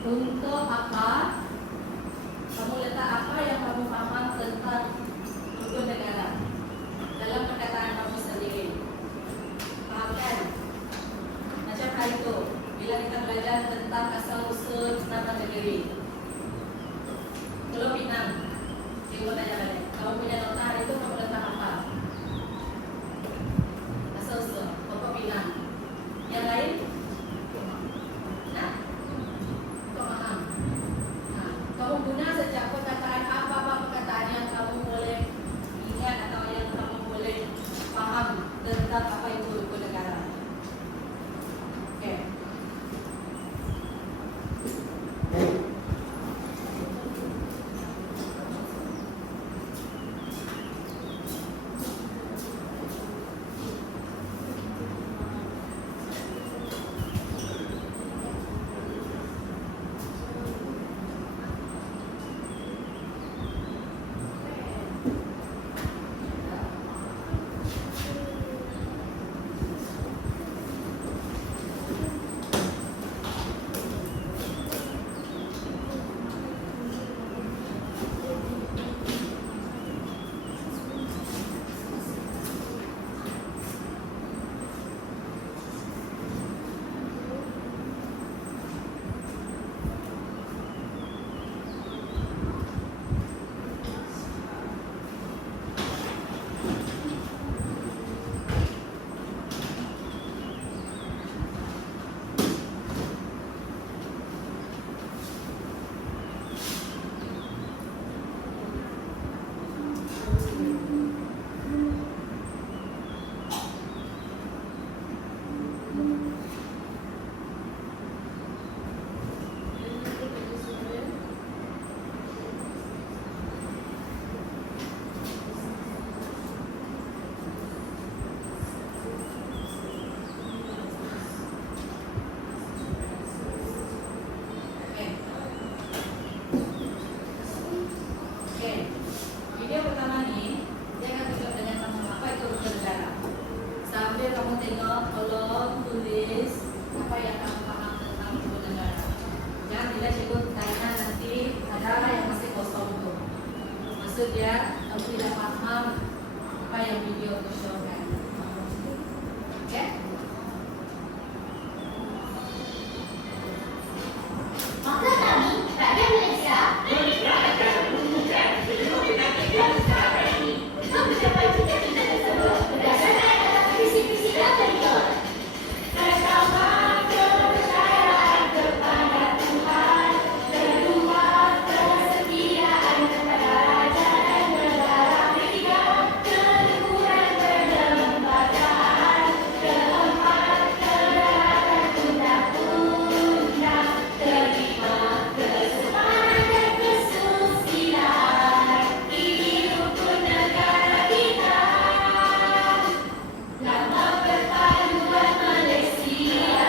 Untuk apa? Kamu letak apa yang kamu paham tentang rukun negara dalam perkataan kamu sendiri? Paham kan? Macam hal itu bila kita belajar tentang asal usul nama negeri. Kalau Pinang, cikgu tanya balik. Kamu punya nota hari itu kamu letak apa? Asal usul, pokok Pinang. Yang lain? Nah, paham. Nah, kamu guna sejak perkataan apa perkataan yang kamu boleh ingat atau yang kamu boleh paham tentang apa itu rukun negara. Oke. Video pertama nih, dia akan tunjuk dengan kamu apa itu rukun negara. Sambil kamu tengok, tolong tulis apa yang kamu paham tentang rukun negara. Jangan bila cikgu tanya nanti ada yang masih kosong tuh. Maksudnya kamu tidak paham apa yang video itu showkan. Oke? Maka kami, rakyat Malaysia, mencapai cita-cita tersebut berdasarkan atas visi-visi yang berikut. Pertama, kepercayaan kepada Tuhan. Kedua, kesetiaan kepada raja dan negara. Ketiga, keluhuran berlembagaan. Keempat, kedaulatan undang-undang. Kelima, kesetaraan dan kesusilaan. Ini rukun negara kita. Lama perpaduan Malaysia.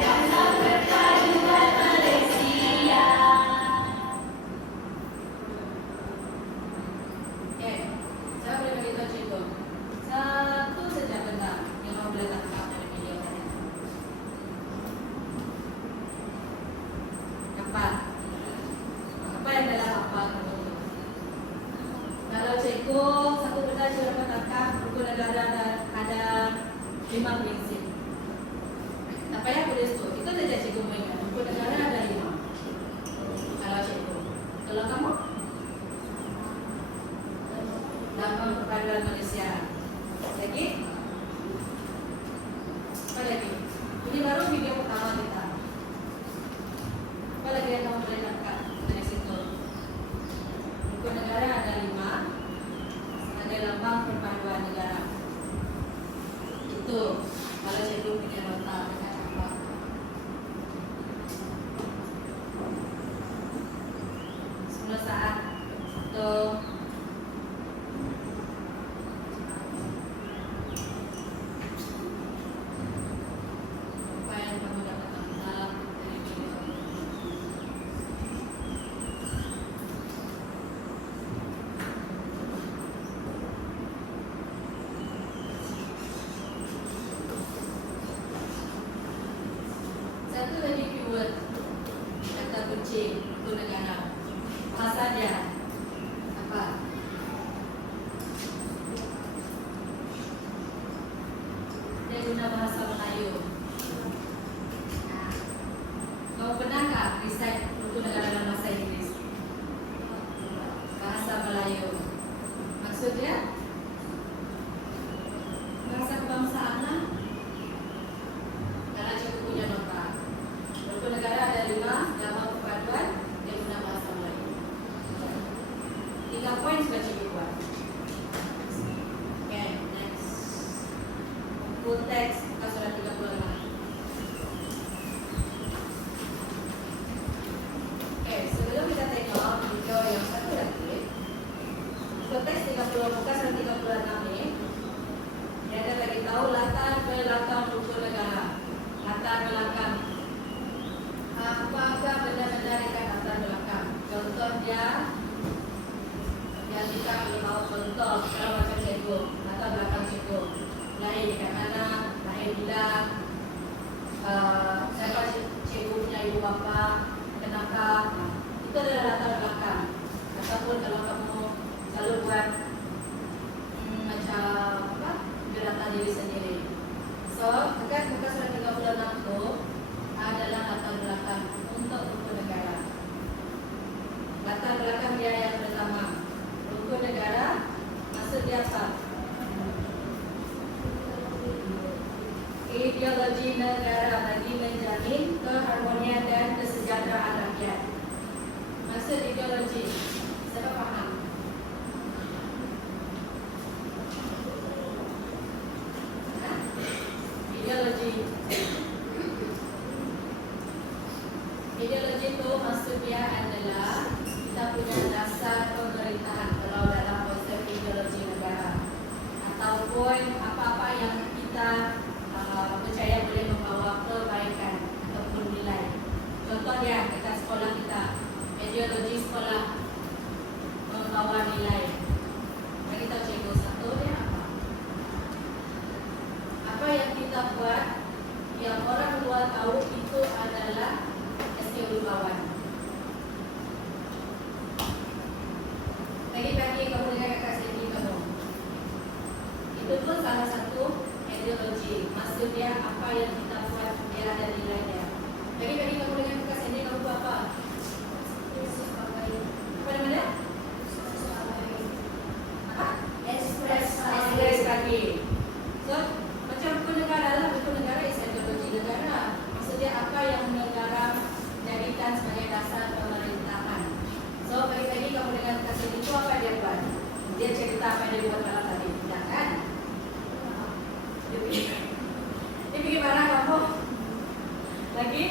Lama perpaduan Malaysia. Oke, saya boleh beritahu cikgu satu saja benda yang kamu boleh tangkap dari video tadi. Apa yang dalam apa kamu? Kalau cikgu satu benda cikgu dapat tangkap rukun negara ada 5 prinsip. Apa yang tulis tu? Itu saja cikgu mau ingat. Rukun negara ada 5. Kalau cikgu, kalau kamu? Dalam perpaduan Malaysia. Lagi? Apa lagi? Ini baru video pertama kita. Apa lagi yang kamu boleh tangkap dari situ? Rukun negara ada 5. Ada lambang perpaduan negara. Itu kalau cikgu punya nota dengan apa? Semua saat untuk apa yang kamu dapat tangkap dari video ini. kucing untuk negara. Bahasa dia apa? Dia guna bahasa Melayu. Nah, kamu pernahkah recite untuk negara dalam bahasa Inggris? Bahasa Melayu. Maksudnya bahasa kebangsaan lah. Karena cikgu punya nota. Untuk negara ada 5 dalam perpaduan dia guna bahasa Melayu. 3 poin sudah cikgu buat. Okay, next. Full text kita sudah 36. Okay, sebelum kita tengok video yang satu lagi, full text 30 muka sudah 36 ni. Dia akan bagi tahu latar belakang buku negara. Latar belakang. Apakah benda-benda dekat latar belakang? Contoh dia yang kita perlu tahu contoh kalau macam cikgu, latar belakang cikgu. Lahir dekat mana, lahir bila, siapa cikgu punya ibu bapa, kenapa, itu adalah latar belakang. Ataupun kalau kamu selalu buat macam apa, data diri sendiri. So, dekat muka surat 36 tu adalah latar belakang untuk buku negara. Latar belakang dia yang pertama, buku negara maksud dia apa? Ideologi negara bagi menjamin keharmonian dan kesejahteraan rakyat. Maksud ideologi, siapa faham? Ideologi. Ideologi itu maksud dia adalah kita punya dasar pemerintahan kalau dalam konsep ideologi negara, ataupun apa-apa yang kita percaya boleh membawa kebaikan ataupun nilai. Contoh dia dekat sekolah kita, ideologi sekolah membawa nilai. Bagi tahu cikgu satu dia apa? Apa yang kita buat yang orang luar tahu itu adalah SKU kawan. Pagi-pagi kamu dengar kakak sedih kamu. Itu pun salah satu ideologi. Maksud dia apa yang kita buat dia ada nilainya. Pagi-pagi kamu dengar kakak sedih kamu buat apa? Apa namanya? Apa? Express pagi. So, macam buku negara lah, buku negara is ideologi negara. Maksudnya apa yang negara jadikan sebagai dasar pemerintahan. So, pagi-pagi kamu dengar kasih itu apa dia buat? Dia cerita apa yang dia buat malam tadi, tidak kan? Dia pergi marah kamu. Lagi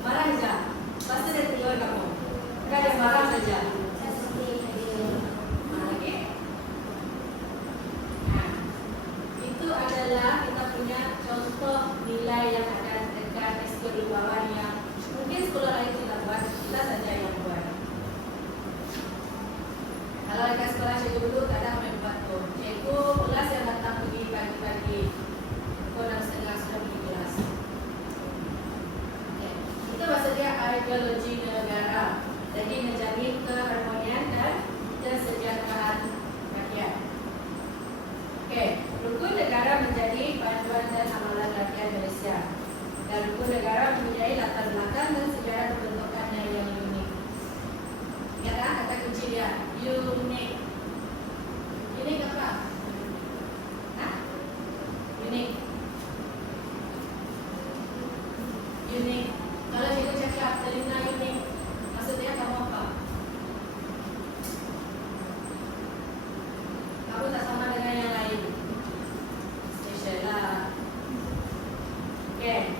marah saja. Pasti dia keluar kamu. Enggak dia marah saja. Lagi. Nah, itu adalah kita punya contoh nilai yang ada dekat SKU bawah yang mungkin sekolah lain tidak buat, kita saja yang buat. Kalau dekat sekolah cikgu dulu kadang main buat tu. Cikgu kelas yang datang pergi pagi-pagi, pukul 6:30 sudah pergi kelas. Okay. Itu maksudnya ideologi negara. Jadi menjamin keharmonian dan kesejahteraan rakyat. Okey, rukun negara menjadi panduan dan amalan rakyat Malaysia. Dan rukun negara mempunyai latar belakang dan sejarah pembentukannya yang unik. Ingat tak kata kunci dia? Unik. Unik apa? Hah? Unik. Unik. Kalau cikgu cakap Selina unik, maksudnya kamu apa? Kamu tak sama dengan yang lain. Special lah. Okay.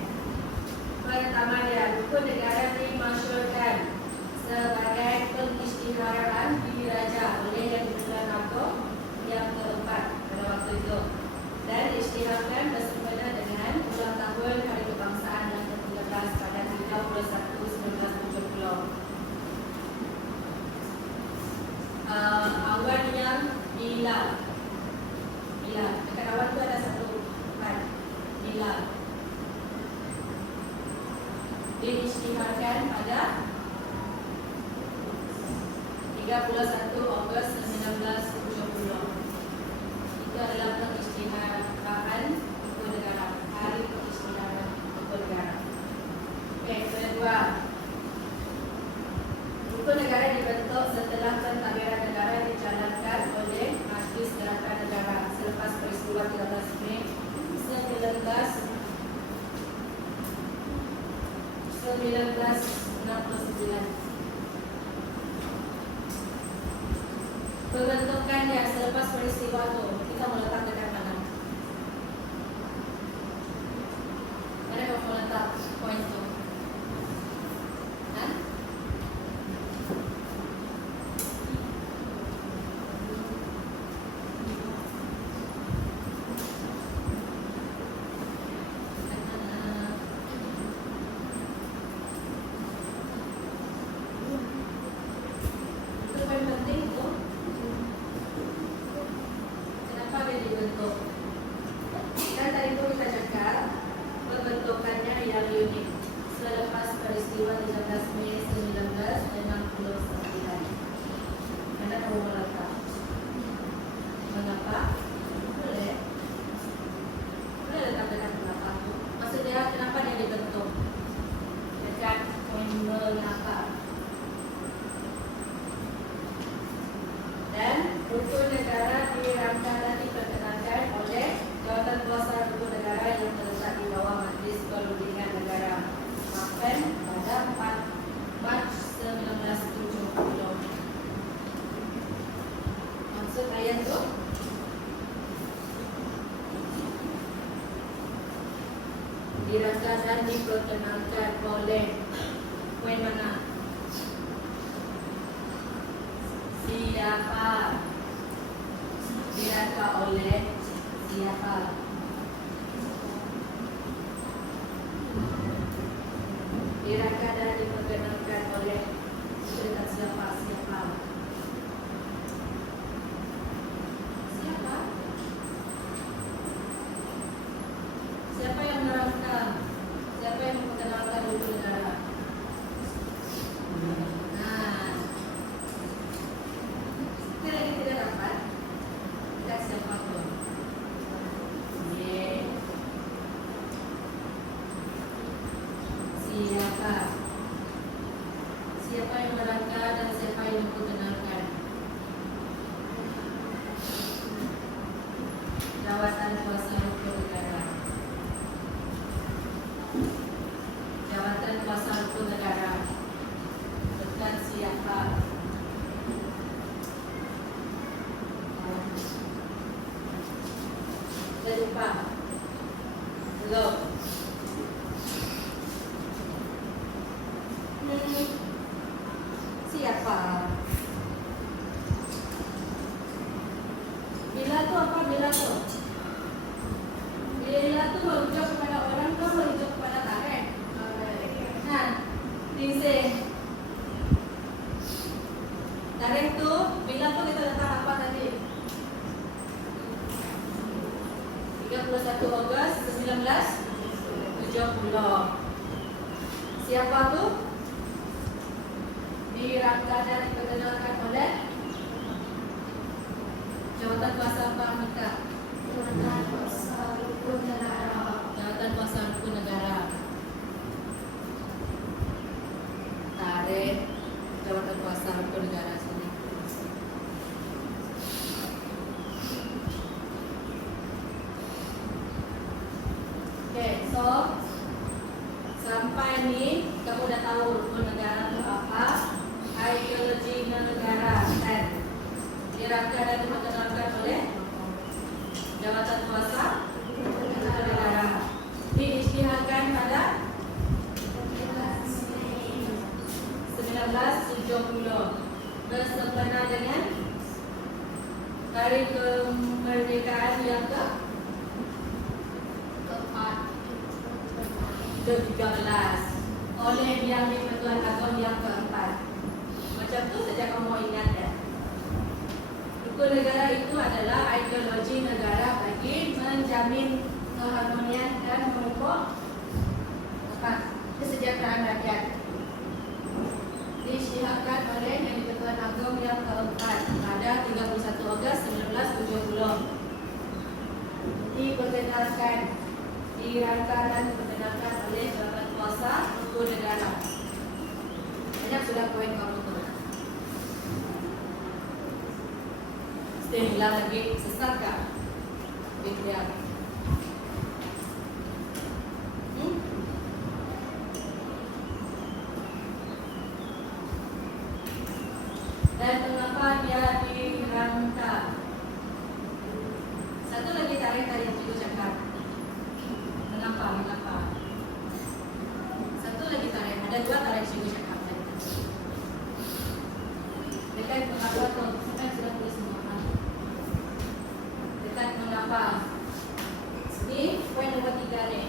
Pertama dia, rukun negara dimasyhurkan sebagai pengisytiharan diraja oleh Yang Di-Pertuan Agong yang keempat pada waktu itu, dan diisytiharkan bersempena dengan ulang tahun Hari Kebangsaan yang ke-13 pada 31/1970. Awan yang hilal. Dekat awan tu ada satu tempat hilal. Diisytiharkan pada 31 Ogos 1970. Itu adalah pengisytiharaan hukum negara, Hari Pengisytiharaan Hukum Negara. Oke, kedua, hukum negara dibentuk setelah pentadbiran negara dijalankan oleh Majlis Gerakan Negara selepas peristiwa 13 Mei 1969. Pembentukannya selepas peristiwa itu kita meletak dekat mana? Mana kamu meletak poin itu? Hah? Itu poin penting tuh. Kenapa dia dibentuk? Kan tadi itu kita cakap pembentukannya yang unik selepas peristiwa 13 Mei 1969. Mana kamu meletak? Mengapa? Boleh. Boleh letak dekat mengapa? Maksudnya kenapa dia dibentuk? Dekat poin mengapa? Dan hukum negara dirangka dan diperkenalkan oleh jawatan kuasa hukum negara yang terletak di bawah Majlis Perundingan Negara Makan pada 4 Mac 1970. Maksud ayat itu dirangka dan diperkenalkan oleh poin mana? Siapa? Dirangka oleh siapa? Dirangka dan diperkenalkan oleh siapa? Siapa? Siapa? Siapa yang merangka? Siapa yang memperkenalkan hukum negara? Nah, kita tidak dapat. Kita siapa pun. Siapa? Siapa yang merangka dan siapa yang memperkenalkan? Jawatan kuasa hukum negara. Jawatan kuasa hukum negara. Bukan siapa? Saya lupa. Belum. Siapa? Bila tu apa bila tu? Bila tu merujuk kepada orang tu merujuk kepada tarikh. Nah, tingse. Tarikh tu bila tu kita letak apa tadi? 31 Ogos 1970. Siapa tu? Dirangka dan diperkenalkan oleh jawatan kuasa apa mereka? Jawatan kuasa hukum negara. Jawatan kuasa hukum negara. Tarik jawatan kuasa hukum negara sini. Okay, so sampai ni kamu dah tahu hukum negara itu apa, ideologi negara dan dirangka dan diperkenalkan oleh jawatan kuasa hukum negara. Diisytiharkan pada 1970 bersempena dengan Hari Kemerdekaan yang ke-13 oleh Yang di-Pertuan Agong yang keempat. Macam tu saja kamu ingat ya. Hukum negara itu adalah ideologi negara bagi menjamin keharmonian dan mengukur kesejahteraan rakyat. Disyiarkan oleh Yang di-Pertuan Agong yang keempat pada 31 Ogos 1970. Diperkenalkan, dirangka dan diperkenalkan oleh Jabatan Kuasa Hukum Negara. Banyak sudah poin kamu tu. Mesti bilang lagi sesat kah? Dia. Dan mengapa dia dirangka? Satu lagi tarik tadi cikgu cakap. Mengapa? Satu lagi tarik. Ada dua tarik cikgu cakap tadi. Dekat mengapa tu? Siapa yang sudah tulis semua? Dekat mengapa? Ini poin nombor 3 ni.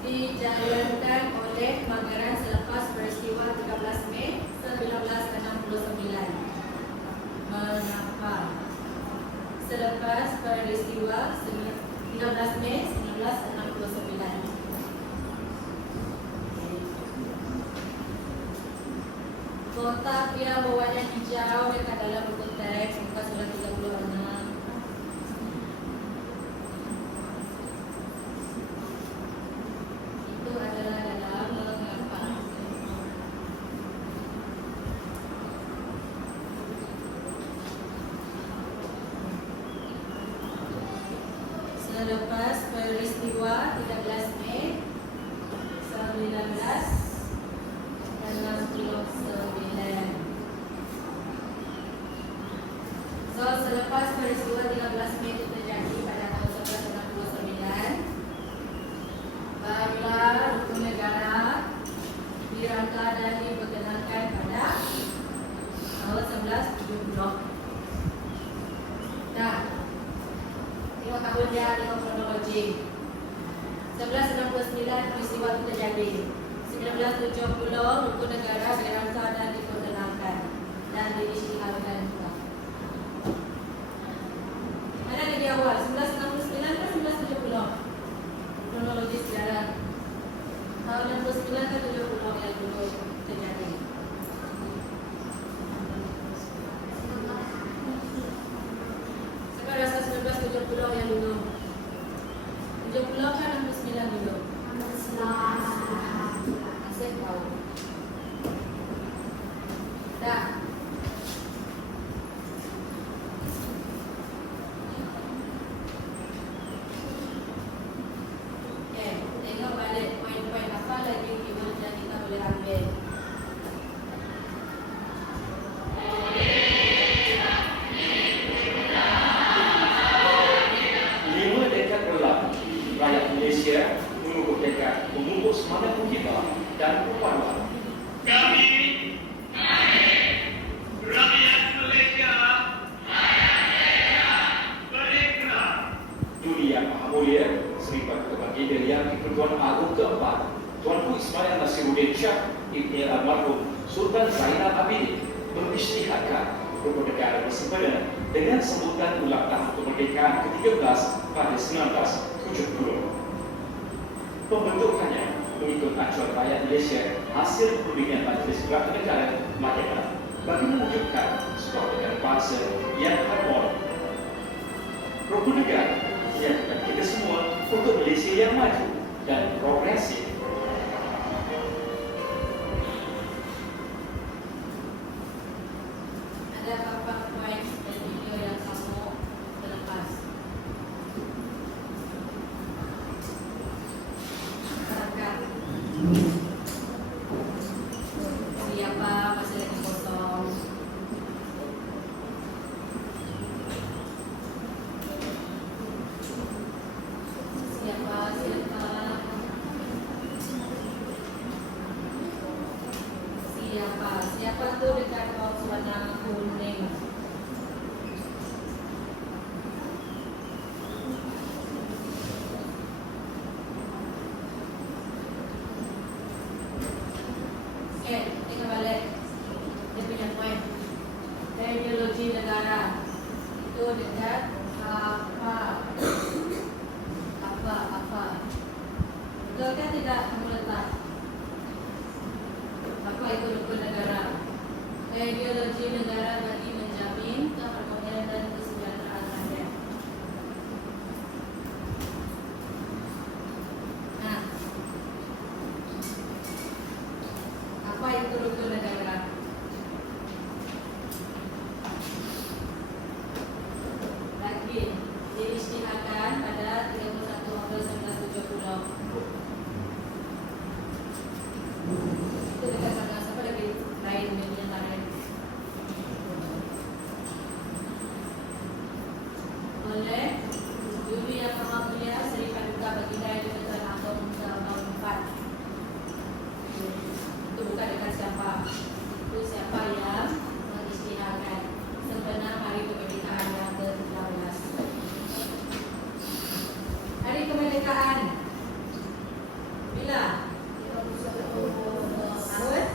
Dijalankan oleh Manggaran selepas peristiwa 13 Mei 1969. Mengapa? Selepas peristiwa 13 Mei 1969. Kotak yang berwarna hijau dekat dalam buku teks muka surat 36. Itu adalah dalam mengapa. Selepas peristiwa 13 Mei 1969. So, selepas peristiwa 13 Mei itu terjadi pada tahun 1969, barulah hukum negara dirangka dan diperkenalkan pada tahun 1970. Nah, tengok tahun dia, tengok kronologi. 1969 peristiwa itu terjadi. 1970 hukum negara dirangka dan diperkenalkan dan diisytiharkan juga. Mana lagi awal? 1969 ke 1970? Kronologi sejarah. Tahun 1969 ke 70 yang dulu terjadi. Saya rasa 1970 yang dulu. 70 kan 69 dulu. Asyik tahu. Dah. Okay, tengok balik poin-poin apa lagi keyword yang kita boleh ambil. Lima dekad berlalu, rakyat Malaysia menunggu dekad mengumpul semangat kita dan perpaduan. Kami, rakyat Malaysia, merdeka. Duli Yang Maha Mulia, Seri Paduka Baginda Yang di-Pertuan Agong keempat, Tuanku Ismail Nasiruddin Shah Ibni Almarhum Sultan Zainal Abidin mengisytiharkan hukum negara bersempena dengan sambutan ulang tahun kemerdekaan ke-13 pada 1970. Pembentukannya mengikut acuan rakyat Malaysia hasil perundingan Majlis Peraturan Negara Merdeka bagi mewujudkan sebuah negara bangsa yang harmoni. Rukun negara menyatukan kita semua untuk Malaysia yang maju dan progresif. Ada beberapa poin dan video yang kamu terlepas. Masyarakat. Siapa masih lagi kosong? Siapa? Siapa tu dekat box warna kuning? Okay, kita balik. Dia punya poin. Ideologi negara itu dekat apa? Betul kan tidak kamu letak? Apa itu rukun negara? kemerdekaan? Bila? Tahun?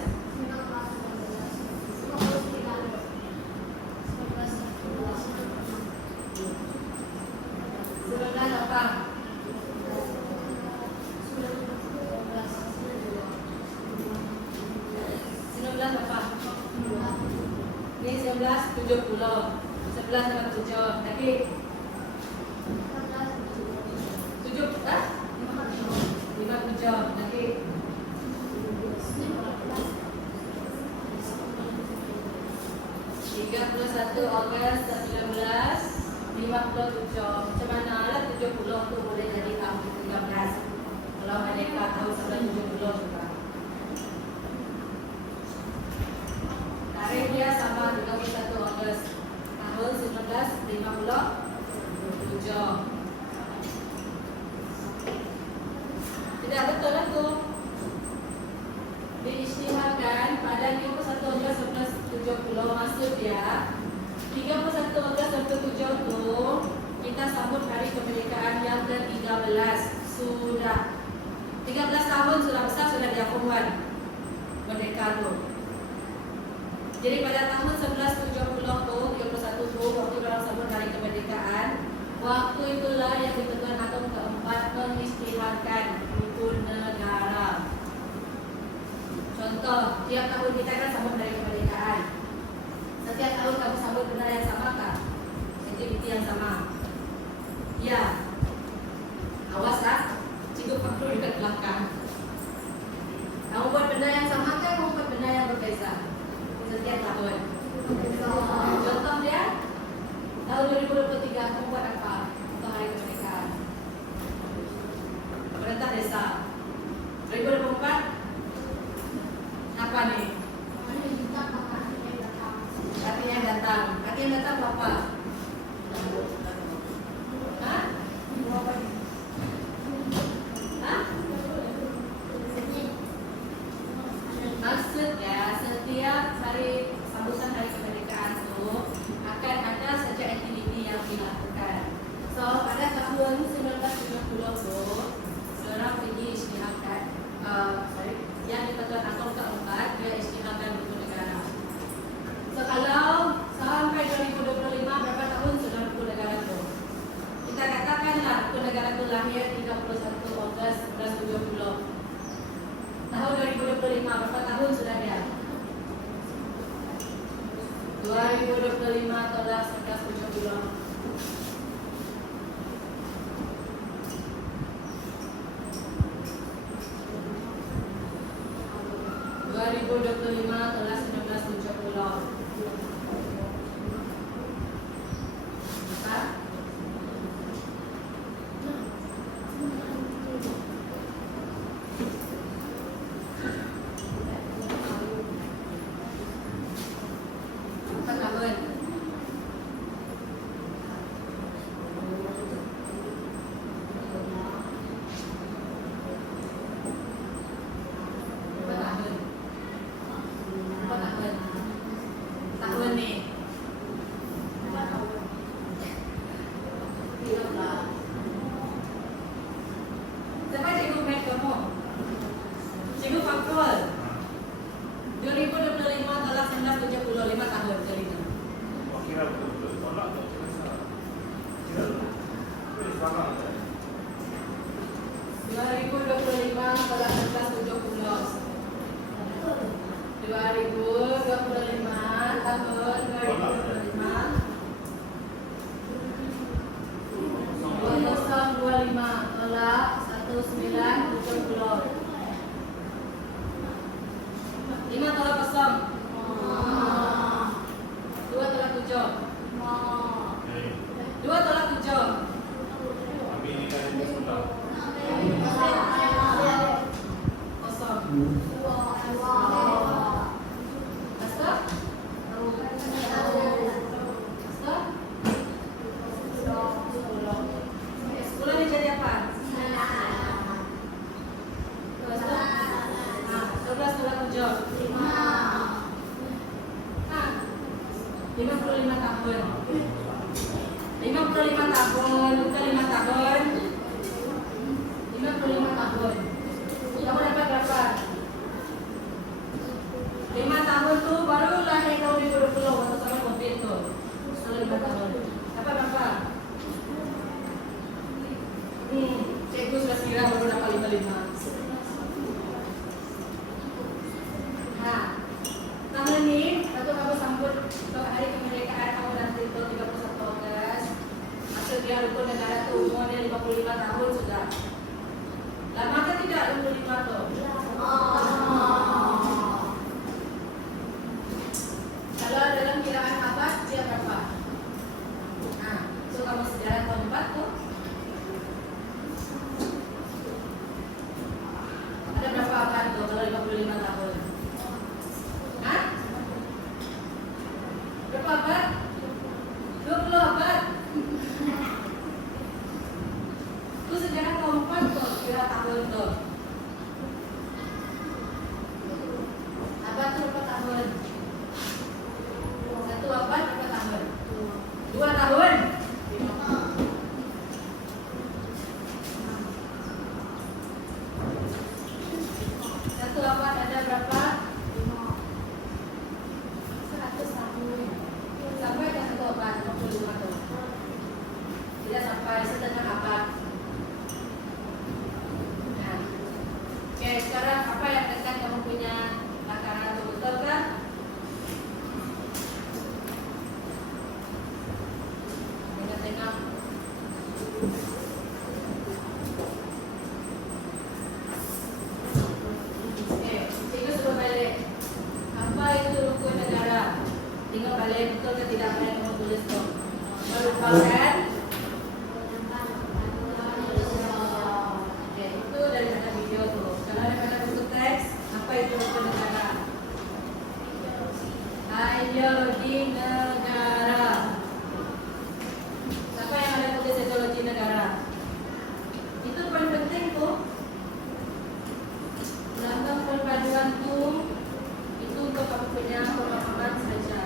19 apa? Ini 1970. 11 sama 7. Lagi 7 57. Lagi 31 Ogos 1957. Macam mana lah 70 tu boleh jadi tahun 13. Kalau mereka tahun 1970 juga. Tarikh dia sama 31 Ogos tahun 1957. Tidak betul itu. Diisytiharkan pada 31 Ogos 1970. Maksud dia 31 Ogos 1970 tu kita sambut hari kemerdekaan yang ke-13. Sudah 13 tahun sudah besar, sudah dia form 1 merdeka tu. Jadi pada tahun 1970 tu, 31 tu, waktu orang sambut hari kemerdekaan, waktu itulah yang ditentukan Atom keempat mengisytiharkan rukun negara. Contoh, tiap tahun kita kan sambut hari kemerdekaan. Setiap tahun kamu sambut benda yang sama kah? Aktiviti yang sama? Ya. Awas lah, cikgu faktor dekat belakang. Kamu buat benda yang sama kan, kamu buat benda yang berbeza setiap tahun. Contoh dia, tahun 2023 kamu buat apa untuk hari kemerdekaan? Perintah desa. 2024 apa nih? Hati yang datang. Hati yang datang apa? Hah? Hah? Maksudnya setiap hari sambutan hari kemerdekaan itu akan ada saja aktiviti yang dilakukan. So pada tahun 1970 tu seorang pergi isytiharkan yang ditentukan Atom keempat, dia isytiharkan rukun negara. So kalau sampai 2025 berapa tahun sudah rukun negara tu? Kita katakanlah rukun negara tu lahir 31 Ogos 1970. Tahun 2025 berapa tahun sudah dia? 2025 tolak 1970. Tolak 1970. Apa? Apa tahun? Tahun ni. Siapa cikgu math kamu? Cikgu faktual. 2025 tolak 1970, 5 tahun jadi tu. Kira betul-betul tolak tak kira salah. Kira salah. 2025 tolak 1970. 2025 tahun 2025 2025 tolak 1970. 5 tolak kosong. 2 tolak 7. 2 tolak 7. Kami ini kan ini sudah. Kosong. Stop. Stop. Sekolah ni jadi apa? Stop. 12 tolak 7. 55 tahun. 55 tahun, bukan 5 tahun. Cikgu sudah kira baru dapat 55. Nah, tahun ini waktu kamu sambut untuk hari kemerdekaan kamu nanti itu 31 Agustus. Maksud dia rukun negara tuh umurnya 55 tahun sudah. Lama kan tidak 25 tuh? Kalau dalam kiraan abad dia berapa? Nah, so kamu sejarah tahun 4 tuh. Ada berapa abad tuh kalau 55 tahun? Hah? Berapa abad? 20 abad. Itu sejarah tahun 4 tuh, kira tahun tuh. Abad tuh berapa tahun? Satu abad berapa tahun? 2 tahun? Satu abad ada berapa? 100 tahun. Sampai ke satu abad 25 tahun. Tidak sampai setengah abad. Nah, oke, sekarang apa yang akan kamu punya lakaran itu betul kan? Tengok-tengok. Oke, cikgu suruh balik. Apa itu rukun negara? Tengok balik betul ke tidak apa yang kamu tulis tuh. Merupakan oke, itu daripada video tuh. Kalau daripada buku teks, apa itu rukun negara? Ideologi negara. Siapa yang ada tulis ideologi negara? Itu paling penting tuh. Lambang perpaduan tuh itu untuk kamu punya pemahaman saja.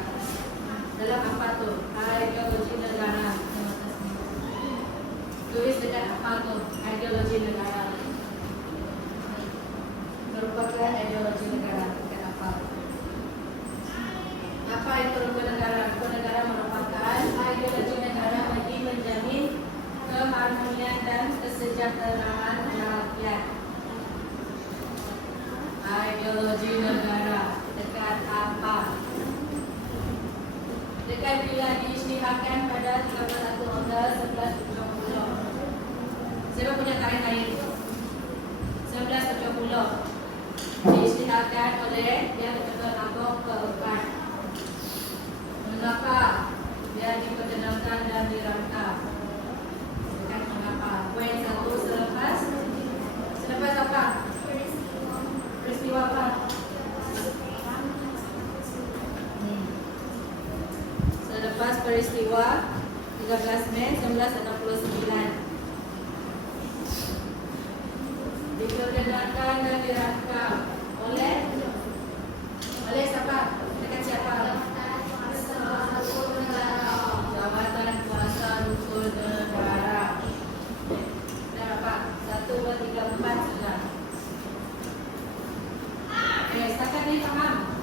Dalam apa tuh? Ideologi negara. Tulis dekat apa tuh? Ideologi negara. Merupakan ideologi negara. Dekat apa? Apa itu rukun negara? Rukun negara merupakan ideologi negara bagi menjamin keharmonian dan kesejahteraan rakyat. Ideologi negara dekat apa? Dekat bila diisytiharkan pada 31 Ogos 1970. Siapa punya tarikh lain? 1970. Diisytiharkan oleh yang Ketua Agong keempat. Mengapa dia diperkenalkan dan dirangka? Bukan mengapa. Poin 1 selepas apa? Peristiwa apa? Selepas peristiwa 13 Mei 1969 diperkenalkan dan dirangka oleh siapa? Dekat siapa? Jabatan Kuasa Rukun Negara. Dan apa? 1, 2, 3, 4 sudah. Oke, setakat ini paham?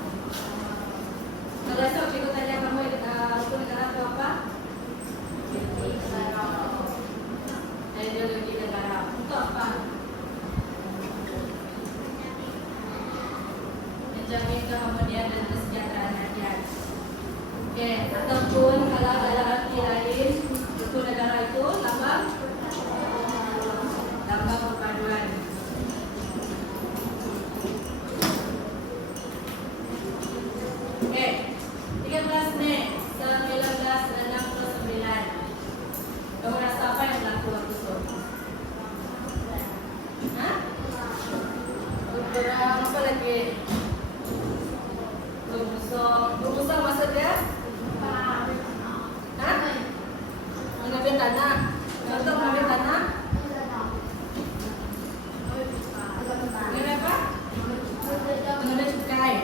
Kalau esok cikgu tanya kamu rukun negara itu apa? Ideologi negara. Untuk apa? Menjamin keharmonian dan kesejahteraan rakyat. Oke, ataupun kalau ada arti lain, rukun negara itu lambang perpaduan. Oke, 13 Mei 1969. Kamu rasa apa yang berlaku waktu itu? Hah? Kurang apa lagi? Gugusong maksudnya? Hah? Mengambil tanah. Contoh mengambil tanah? Mengambil apa? Mengambil cukai.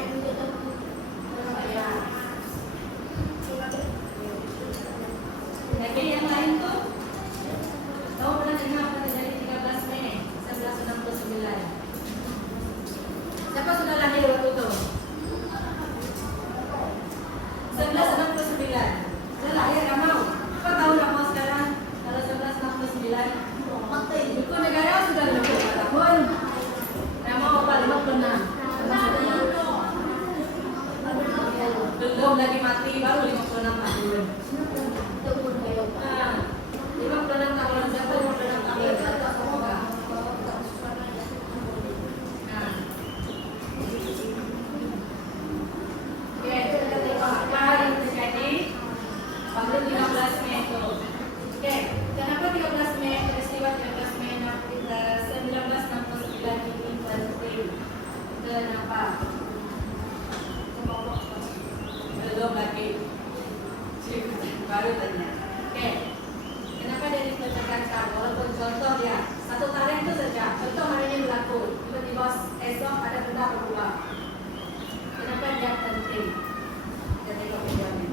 Lagi yang lain tuh, kamu pernah dengar apa terjadi 13 Mei 1969? Siapa sudah lahir 56. Belum lagi mati baru 56 tahun. Nah, 56 tahun siapa 56 tahun? Semoga. Nah. Oke, kita tengok apa yang terjadi pada 13 Mei itu. Oke, kenapa 13 Mei? Peristiwa 13 Mei 1969 ini penting. Kenapa? Belum lagi. Baru tanya. Oke. Kenapa dia ditekankan? Walaupun contoh ya, satu tarikh itu saja. Contoh hari ini berlaku. Tiba-tiba esok ada benda berubah. Kenapa dia penting? Kita tengok videonya.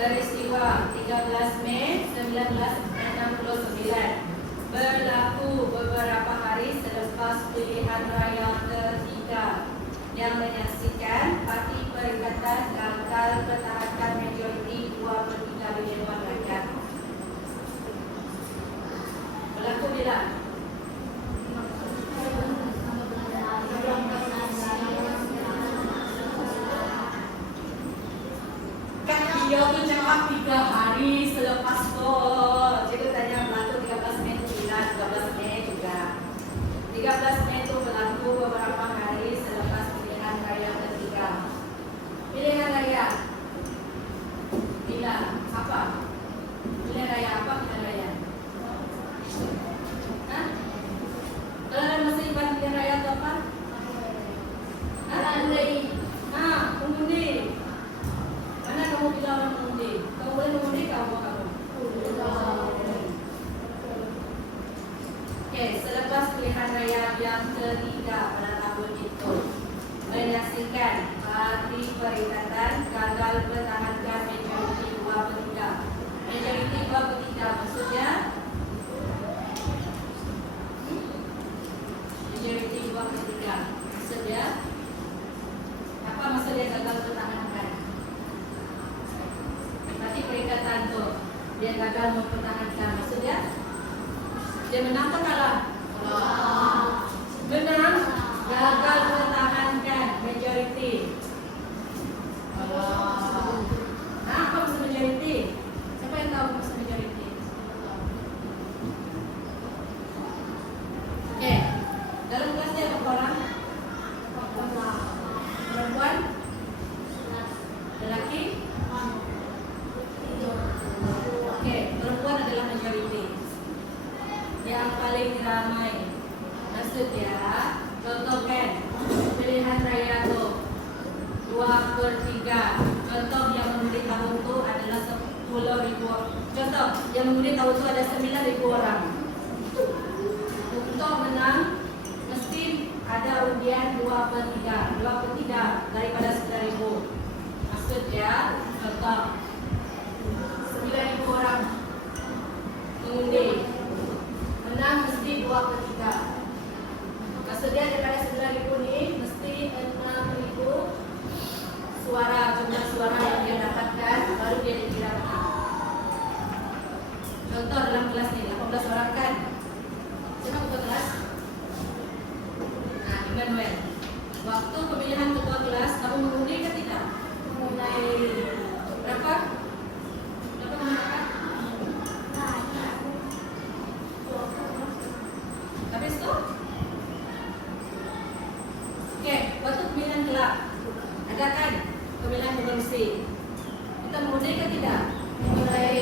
Peristiwa 13 Mei 1969 berlaku beberapa hari selepas pilihan raya ketiga yang menyaksikan Parti Perikatan gagal pertahankan majoriti 2/3 di Dewan Rakyat. Berlaku bila? Dia tu cakap 3 hari selepas tu. Cikgu tanya berlaku 13 Mei tu bila? 13 Mei juga. 13 Mei tu berlaku beberapa hari selepas pilihan raya ketiga. Pilihan raya bila? Apa? Pilihan raya apa? Pilihan raya? Hah? Kalian masih ingat pilihan raya tu apa? Hah? Mengundi. Mana kamu bilang orang mengundi? Kamu boleh mengundi ke apa kamu? Oke, selepas pilihan raya yang ketiga pada tahun itu menyaksikan Parti Perikatan gagal pertahankan majoriti 2/3. Majoriti 2/3 maksudnya? Majoriti 2/3 maksudnya? Apa maksudnya gagal pertahankan? Parti Perikatan tu dia gagal mempertahankan, maksudnya dia menang atau kalah? Menang, gagal mempertahankan majoriti. Apa maksud majoriti? Siapa yang tahu maksud majoriti? Oke, dalam kelasnya ada berapa orang? Perempuan? Lelaki? Oke, perempuan adalah majoriti yang paling ramai. Maksudnya, contohkan pilihan raya itu 2/3. Contoh yang mengundi tahun itu adalah 10.000. Contoh yang mengundi tahun itu ada 9.000 orang. Untuk menang mesti ada undian 2/3. 2/3 daripada 9.000. Maksudnya, contoh 9.000 orang mengundi, menang mesti 2/3. Maksudnya daripada 9.000 ni mesti 6.000 suara, jumlah suara yang dia dapatkan baru dia dikira menang. Contoh dalam kelas ni 18 orang kan? Siapa ketua kelas? Nah, Emmanuel. Waktu pemilihan ketua kelas kamu mengundi ke tidak? Mengundi. Berapa? Habis tu? Okey, waktu pemilihan kelab ada kan pemilihan pengurusi. Kita mengundi ke tidak? Mengundi.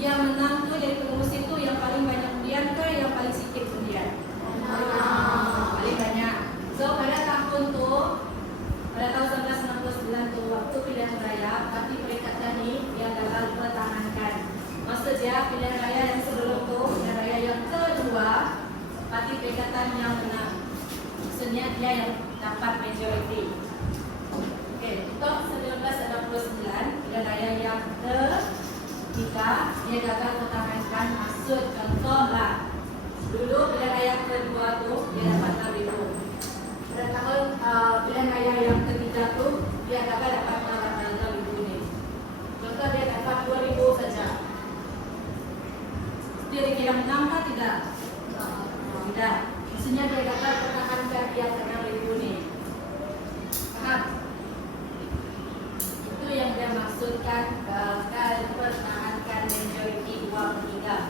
Yang menang tu jadi pengurusi tu yang paling banyak undian ke yang paling sikit undian? Paling banyak. So pada tahun tu, pada tahun 1969 tu waktu pilihan raya Parti Perikatan ni yang gagal pertahankan. Maksudnya pilihan raya yang sebelum tu, pilihan raya yang kedua, Parti Perikatan yang menang. Maksudnya dia yang dapat majoriti. Okey, untuk 1969 pilihan raya yang ketiga dia gagal pertahankan. Maksud contohlah dulu pilihan raya kedua tu dia dapat 6.000. satu, dia dapat 400.000 ini. Contoh dia dapat 2.000 saja. Dia dikira menang kah? Tidak. Tidak. Maksudnya dia dapat pertahankan dia 6.000 ini. Paham? Itu yang dia maksudkan kalau pertahankan majority 2/3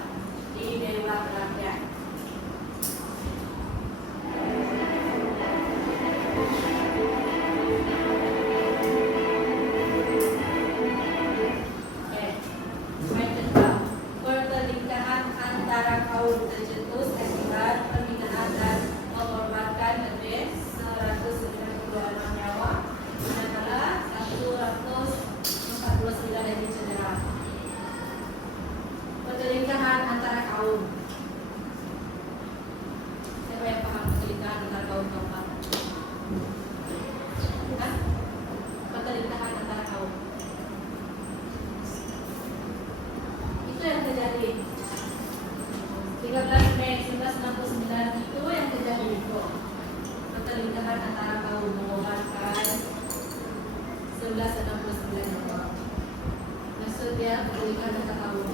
di Dewan Rakyat. Pertelingkahan antara kaum tercetus akibat pembinaan dan mengorbankan lebih 196 nyawa, manakala 149 yang cedera. Pertelingkahan antara kaum. Siapa yang paham pertelingkahan antara kaum keempat? Hah? Pertelingkahan antara kaum. Itu yang terjadi 13 Mei 1969 itu yang terjadi itu pertelingkahan antara kaum mengorbankan 1969 nyawa. Maksudnya pertelingkahan antara kaum.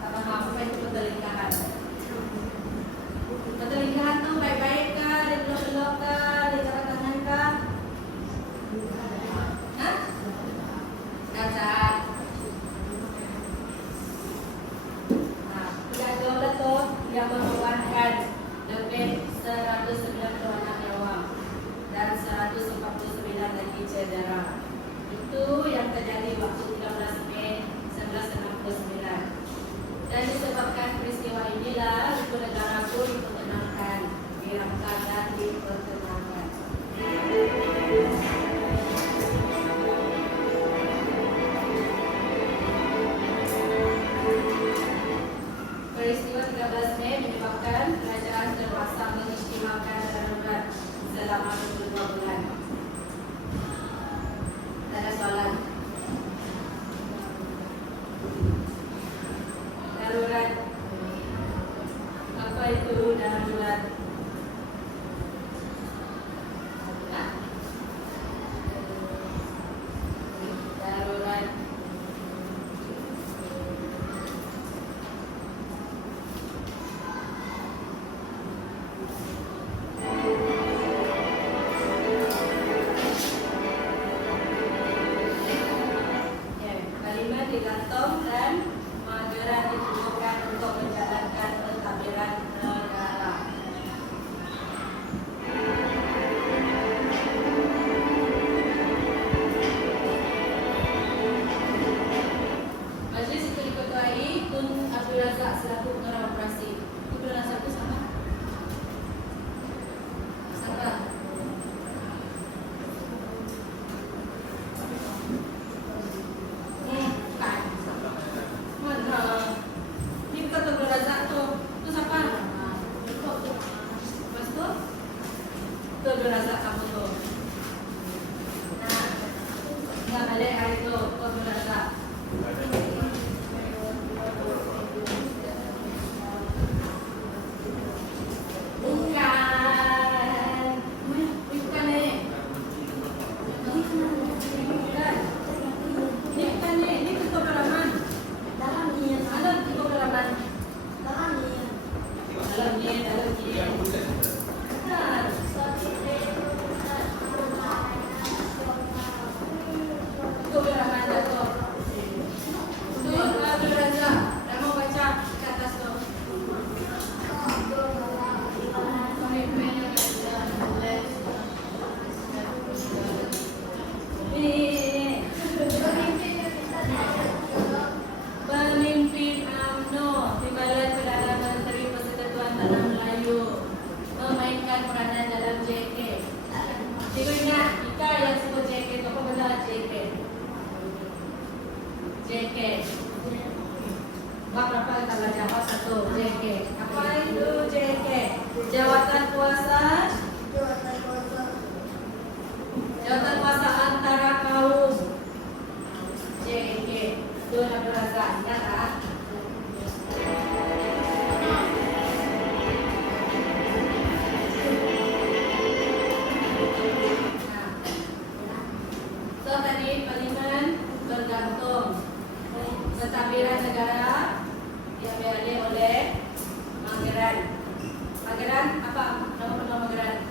Tak paham apa itu pertelingkahan? Pertelingkahan tuh baik-baik kah, belok-belok kah, jalan tangan kah? Hah? Cacat. Nah, tidak betul yang mengorbankan lebih 196 nyawa dan 149 lagi cedera. Itu yang terjadi waktu 13 Mei 1969. Dan disebabkan peristiwa inilah ibu negara pun diperkenalkan, dirangkai dan diperkenalkan. Peristiwa 13 Mei menyebabkan kerajaan terpaksa mengistimewakan darurat selama 22 bulan. Tak ada soalan. Darurat. Apa itu darurat? Hah? Darurat. Kalimat digantung dan mageran ditujukan untuk menjalankan pentadbiran negara. Majlis itu diketuai Tun Abdul Razak selaku pengarah operasi. Itu bulan satu sama? Sama. Bukan. Mana? Ini bukan Tun Abdul Razak tuh. Itu siapa? Mas tuh? Tun Abdul Razak kamu tuh. Nah, nggak balik hari itu Tun Abdul Razak. Bukan. Bukan ni. Bukan. Ini bukan ni. Ini ketua peraman. Ada ketua peraman. Dalam ni. Nah, ketua peraman jatuh. Tu Abdul Razak. Dah mau baca ke atas tu. Ini. Pemimpin UMNO Timbalan Perdana Menteri Persekutuan Tanah Melayu memainkan peranan dalam JK. Cikgu ingat, Ika yang sebut JK itu apa benda JK? JK. Bab berapa kita baca? Bab 1 JK. Apa itu JK? Jawatan kuasa. Jawatan kuasa antara kaum. JK. Tun Abdul Razak. Ingat tak? Pentadbiran negara diambil alih oleh Mageran. Mageran apa nama penuh Mageran?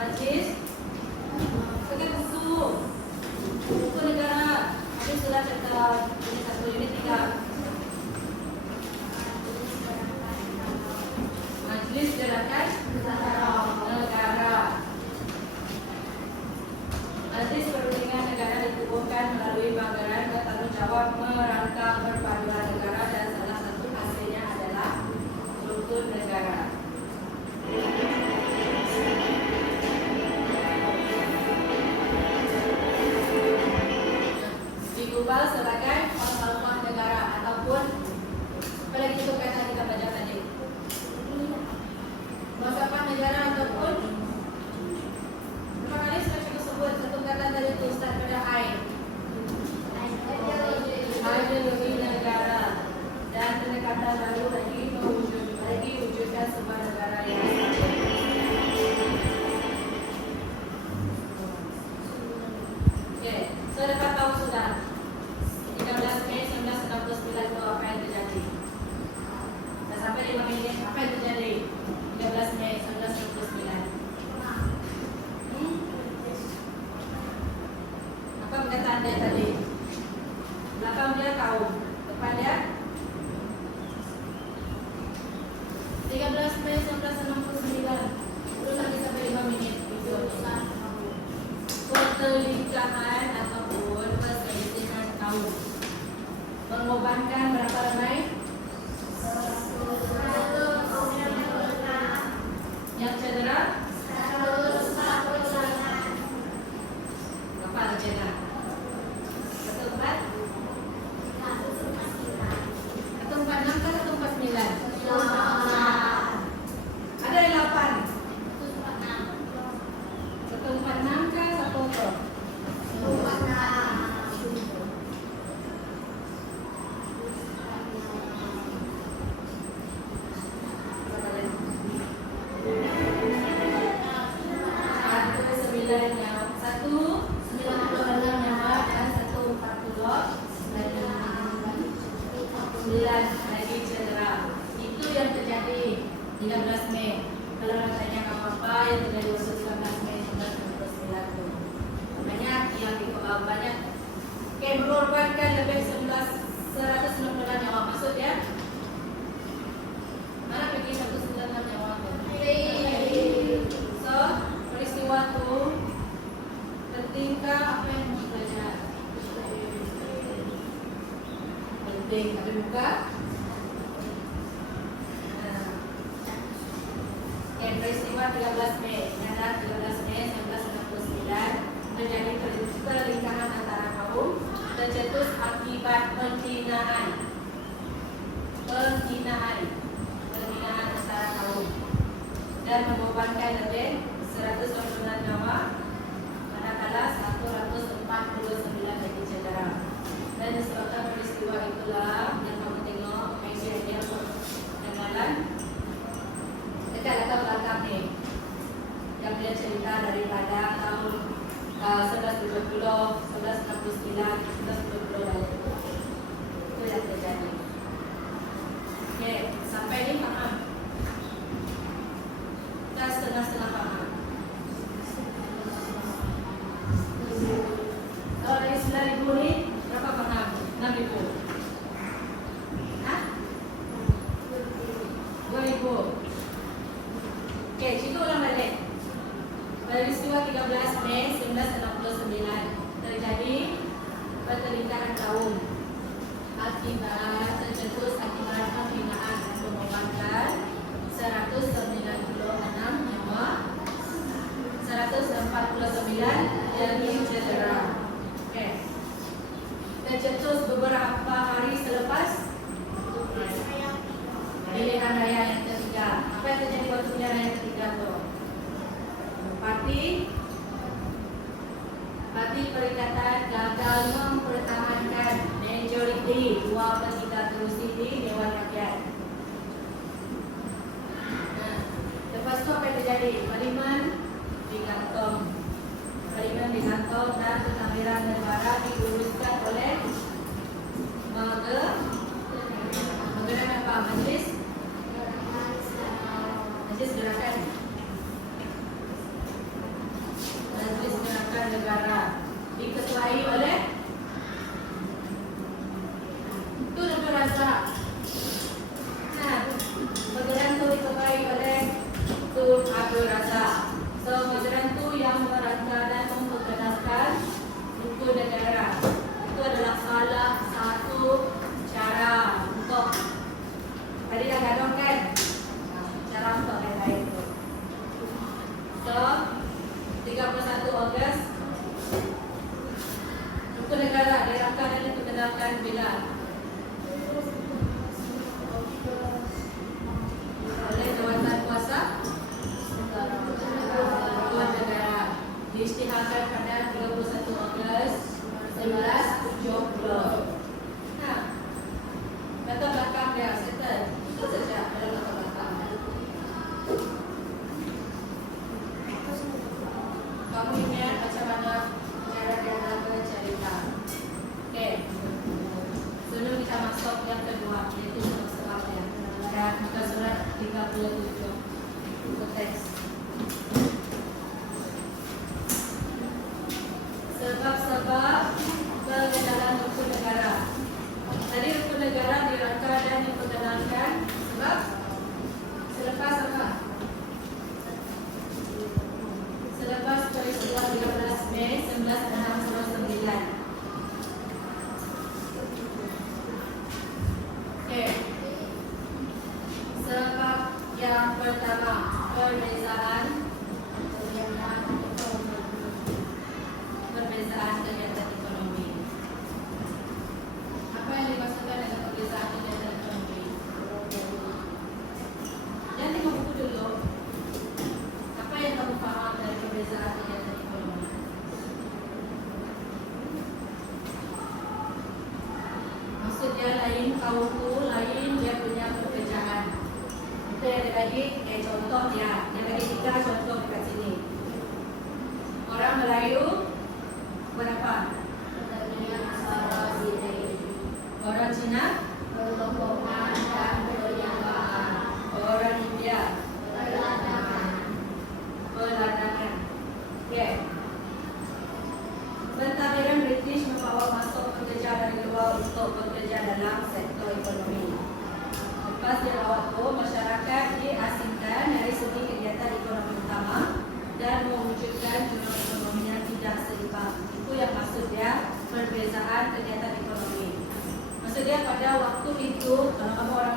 Majlis pakai buku negara. Tapi sudah cakap unit 1 unit 3. Majlis Gerakan Negara. Majlis Perundingan Negara ditubuhkan melalui Mageran bertanggung jawab merancang perpaduan negara dan salah satu hasilnya adalah rukun negara. Digubal sebagai falsafah negara ataupun apa lagi itu kata kita baca tadi? Falsafah negara ataupun berapa kali sudah kita sebut satu kata dari itu start pada I. Ideologi negara dan pendekatan lalu lagi wujudkan sebuah negara yang oke, so dapat tahu sudah 13 Mei 1969 itu apa yang terjadi? Dah sampai 5 minit, apa yang terjadi 13 Mei 1969? Apa perkataan dia tadi? Belakang dia kaum, depan dia 13 Mei 1969. Terus lagi sampai 5 minit itu pertelingkahan ataupun perselisihan kaum mengorbankan berapa ramai? Yang cedera? Berapa ada cedera? 146 ke 149? Ada yang 8? 146 ke 1 lagi cedera. Itu yang terjadi 13 Mei. Kalau nak tanya apa yang terjadi waktu 13 Mei 1969 itu banyak yang banyak mengorbankan lebih 196 nyawa. Maksudnya mana pergi 196 nyawa tu? So peristiwa tu pentingkah apa yang mau belajar? Penting, tapi buka. Peristiwa 13 Mei, tanggal 13 Mei 1969 terjadi perlingkahan antara kaum, tercetus akibat penghinaan antara kaum dan mengorbankan lebih 196 nyawa, manakala 149 lagi cedera. Dan disebabkan peristiwa itulah yang kamu tengok media dengan dekat latar belakang ni yang dia cerita daripada tahun 1120, 1169, 1120 balik. Itu yang terjadi. Okey, sampai ni faham? Kita setengah-setengah faham. Kalau dari 9,000 ni berapa faham? 6,000. Hah? 2,000. Okey, cerita ulang balik. Peristiwa 13 Mei 1969 terjadi pertelingkahan kaum akibat tercetus akibat penghinaan dan pengorbanan 196 nyawa, 149 jadi cedera. Okey. Tercetus beberapa hari selepas pilihan raya yang ketiga. Apa yang terjadi waktu pilihan raya yang ketiga tu? Parti Perikatan gagal mempertahankan majoriti 2/3 kerusi di Dewan Rakyat. Lepas tu apa yang terjadi? Parlimen digantung dan pentadbiran negara diuruskan oleh Majlis Gerakan Negara diketuai oleh Tun Abdul Razak. Nah, majelis itu diketuai oleh Tun Abdul Razak. So, majelis itu yang merancang dan memperkenalkan buku negara. Itu adalah salah satu cara untuk tadi dah gaduh kan? Cara untuk lain-lain itu. So, 31 Ogos buku negara dirancang dan diperkenalkan bila oleh Jawatan Kuasa Tuan Negara, diisytiharkan pada 31 Ogos 1970. Nah, latar belakang dia settle. Itu saja dalam latar belakang. Kamu ingat macam mana cara dia nak cerita? Okey. Sebelum kita masuk yang kedua, iaitu sebab-sebabnya. Dan muka surat 37. Buku teks. Sebab-sebab pengenalan buku negara. Tadi buku negara dirancang dan diperkenalkan sebab selepas apa? Selepas peristiwa 13 Mei 1969. Okey. Sebab yang pertama, perbezaan kegiatan ekonomi. Apa yang dimaksudkan dengan perbezaan kegiatan ekonomi? Jangan tengok buku dulu. Apa yang kamu faham dari perbezaan kegiatan ekonomi? Maksud dia lain kaumku, lain dia punya pekerjaan. Itu yang dia bagi contoh dia. Dia bagi 3 contoh dekat sini. Orang Melayu berapa? Orang Cina? Orang India? Peladangan. Okay. Pentadbiran British membawa masuk pekerja dari luar untuk bekerja dalam sektor ekonomi. Lepas dia bawa tu, masyarakat diasingkan dari segi kegiatan ekonomi utama dan mewujudkan jurnal ekonomi yang tidak seimbang. Itu yang maksud dia perbezaan kegiatan ekonomi. Maksud dia pada waktu itu, kalau kamu orang